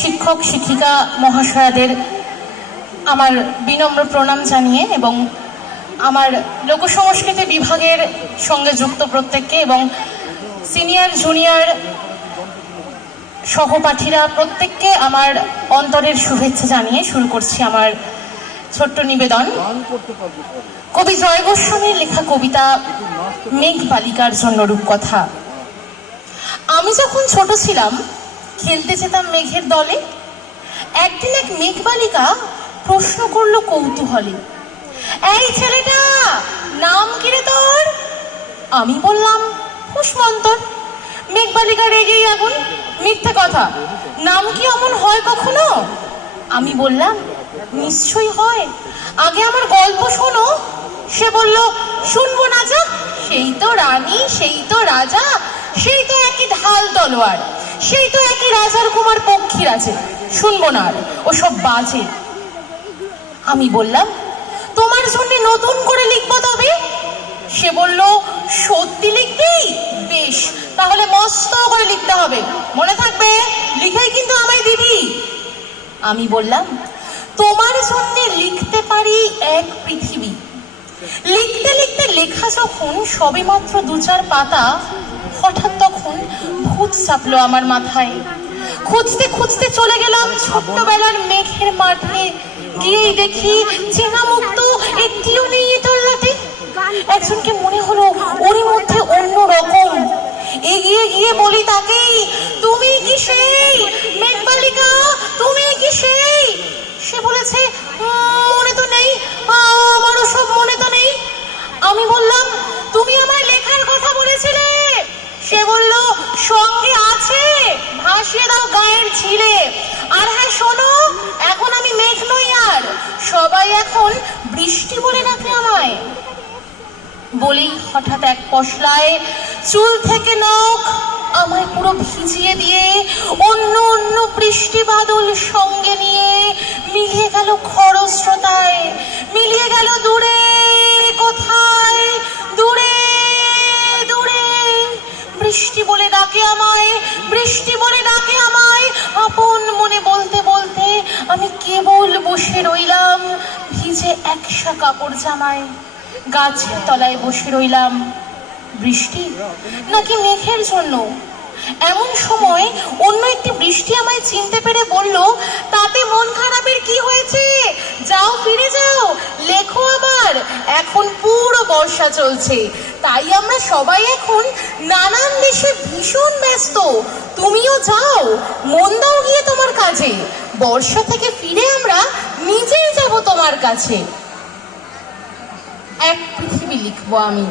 শিক্ষক শিক্ষিকা মহাশয়াদের আমার বিনম্র প্রণাম জানিয়ে এবং আমার লোকসংস্কৃতি বিভাগের সঙ্গে যুক্ত প্রত্যেককে এবং সিনিয়র জুনিয়র সহপাঠীরা প্রত্যেককে আমার অন্তরের শুভেচ্ছা জানিয়ে শুরু করছি আমার ছোট্ট নিবেদন। কবি জয় গোস্বামীর লেখা কবিতা মেঘ বালিকার জন্য রূপকথা। আমি যখন ছোট ছিলাম খেলতে যেতাম মেঘের দলে। একদিন এক মেঘ বালিকা প্রশ্ন করলো কৌতূহলে, এই ছেলেটা নাম কি রে তোর? আমি বললাম কুসমন্তর। মেঘ বালিকা রেগেই আগুন, মিথ্যে কথা, নাম কি অমন হয় কখনো? আমি বললাম নিশ্চয়ই হয়, আগে আমার গল্প শোনো। সে বলল শুনবো না যা, সেই তো রানী, সেই তো রাজা, সেই তো একই ঢাল তলোয়ার, সেই তো একই রাজার কুমার পক্ষীর আছে, শুনবো না আর ওসব বাজে। আমি বললাম তোমার জন্য নতুন করে লিখবো তবে। সে বলল সত্যি লিখবি? বেশ, তাহলে মস্ত করে লিখতে হবে, মনে থাকবে, লিখেই কিন্তু আমায় দিবি। আমি বললাম তোমার জন্য লিখতে পারি এক পৃথিবী। লিখতে লিখতে লেখা যখন সবে মাত্র 2-4 পাতা, হঠাৎ তখন ভূত চাপলো আমার মাথায়। খুঁজতে খুঁজতে চলে গেলাম ছোট্টবেলার মেঘের মাঠে। গিয়েই দেখি চেনা মুখ তো একটিও নেই এ তল্লাটে। একজনকে মনে হলো ওর মধ্যে অন্য রকম। এগিয়ে গিয়ে বলি তাকেই, তুমি কি সেই মেঘ বালিকা? তুমি কি সেই? সে বলেছে মনে তো নেই, আমারও সব মনে তো নেই। আমি বললাম তুমি আমায় লেখার কথা বলেছিলে। সে বলল সঙ্গে আছে, ভাসিয়ে দাও গায়ের ছিলে। আর হ্যাঁ শোনো, এখন আমি মেঘ নই আর, সবাই এখন বৃষ্টি বলে ডাকে আমায়। বলি হঠাৎ এক পশলায় চুল থেকে নখ আমায় পুরো ভিজিয়ে দিয়ে অন্য অন্য বৃষ্টি বাদল সঙ্গে নিয়ে মিলিয়ে গেল খরস্রোতায়, মিলিয়ে গেল দূরে কোথায়, দূরে দূরে। বৃষ্টি বলে ডাকে আমায়, বৃষ্টি বলে ডাকে আমায়। আপন মনে বলতে বলতে আমি কেবল বসে রইলাম ভিজে একসা কাপড় জামায়। গাছের তলায় বসে রইলাম, বৃষ্টি নাকি মেঘের জন্য? এমন সময় অন্য একটি বৃষ্টি আমায় চিনতে পেরে বলল, তাতে মন খারাপের কি হয়েছে? যাও ফিরে যাও, লেখো আবার, এখন পুরো বর্ষা চলছে, তাই আমরা সবাই এখন নানান দেশে ভীষণ ব্যস্ত। তুমিও যাও, মন দাও গিয়ে তোমার কাজে, বর্ষা থেকে ফিরে আমরা নিজেই যাব তোমার কাছে। এক পৃথিবী লিখবো আমি,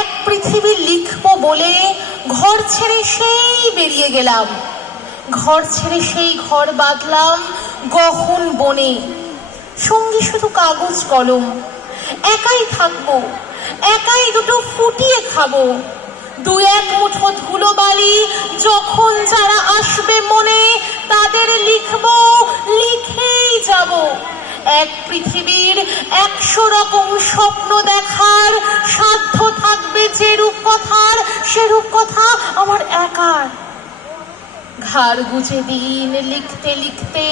এক পৃথিবী লিখবো বলে ঘর ছেড়ে সেই বেরিয়ে গেলাম। ঘর ছেড়ে সেই ঘর বাঁধলাম গহন বনে, সঙ্গে শুধু কাগজ কলম। একাই থাকবো, একাই দুটো ফুটিয়ে খাবো। 2-1 মুঠো ধুলো বালি যখন যারা আসবে মনে, তাদের লিখবো, লিখেই যাব। এক পৃথিবীর 100 রকম স্বপ্ন দেখার সাধ্য থাকবে যে রূপকথার, সে রূপকথা আমার একার। ঘাড় গুজে দিন লিখতে লিখতে,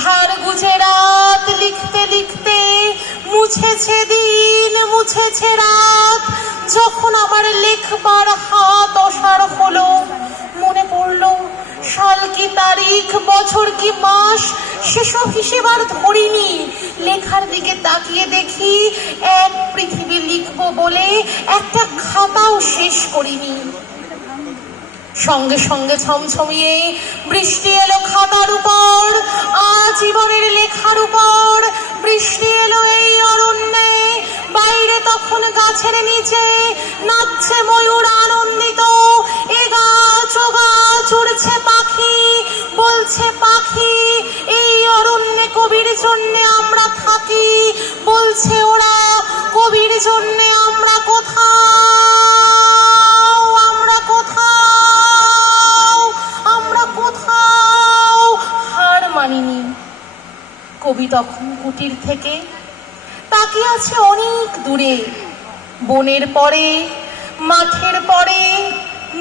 ঘাড় গুজে রাত লিখতে লিখতে, মুছেছে দিন মুছেছে রাত। যখন আমার লেখবার হাত অসাড় হলো, মনে পড়লো সাল কি তারিখ, বছর কি মাস, সেসব হিসেব আর ধরিনি। লেখার দিকে তাকিয়ে দেখি এক পৃথিবী লিখবো বলে একটা খাতাও শেষ করিনি। সঙ্গে সঙ্গে ছমছমিয়ে বৃষ্টি এলো খাতার উপর, আজীবনের লেখার উপর। বৃষ্টি এলো এই অরণ্যে, বাইরে তখন গাছের নিচে নাচছে ময়ূর আনন্দিত। এ গাছ ও গাছ উড়ছে পাখি, বলছে পাখি এই অরণ্যে কবির জন্যে আমরা থাকি। বলছে ওরা কবির জন্যে আমরা কোথাও, আমরা কোথাও, আমরা কোথাও হার মানিনি। কবি তখন কুটির থেকে তাকিয়ে আছে অনেক দূরে, বনের পরে, মাঠের পরে,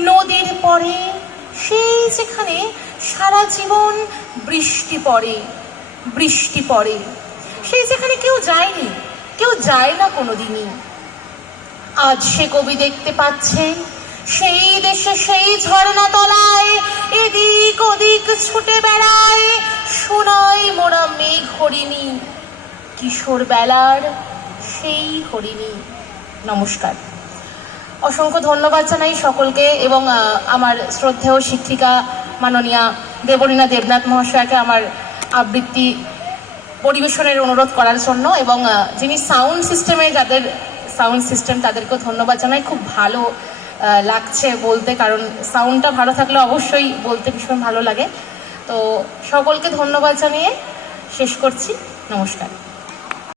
নদীর পরে, সেই যেখানে সারা জীবন বৃষ্টি পড়ে, বৃষ্টি পড়ে, সেই যেখানে কেউ যায়নি, কেউ যায় না কোনোদিনই। আজ সে কবি দেখতে পাচ্ছে সেই দেশে সেই ঝর্ণা তলায় এদিক ওদিক ছুটে বেড়ায় সোনায় মোরা মেঘ হরিণী, কিশোর বেলার সেই হরিণী। নমস্কার। অসংখ্য ধন্যবাদ জানাই সকলকে এবং আমার শ্রদ্ধেয় শিক্ষিকা মাননীয়া দেবলীনা দেবনাথ মহাশয়াকে আমার আবৃত্তি পরিবেশনের অনুরোধ করার জন্য, এবং যিনি সাউন্ড সিস্টেমে, যাদের সাউন্ড সিস্টেম, তাদেরকেও ধন্যবাদ জানাই। খুব ভালো লাগছে বলতে, কারণ সাউন্ডটা ভালো থাকলে অবশ্যই বলতে ভীষণ ভালো লাগে। তো সকলকে ধন্যবাদ জানিয়ে শেষ করছি। নমস্কার।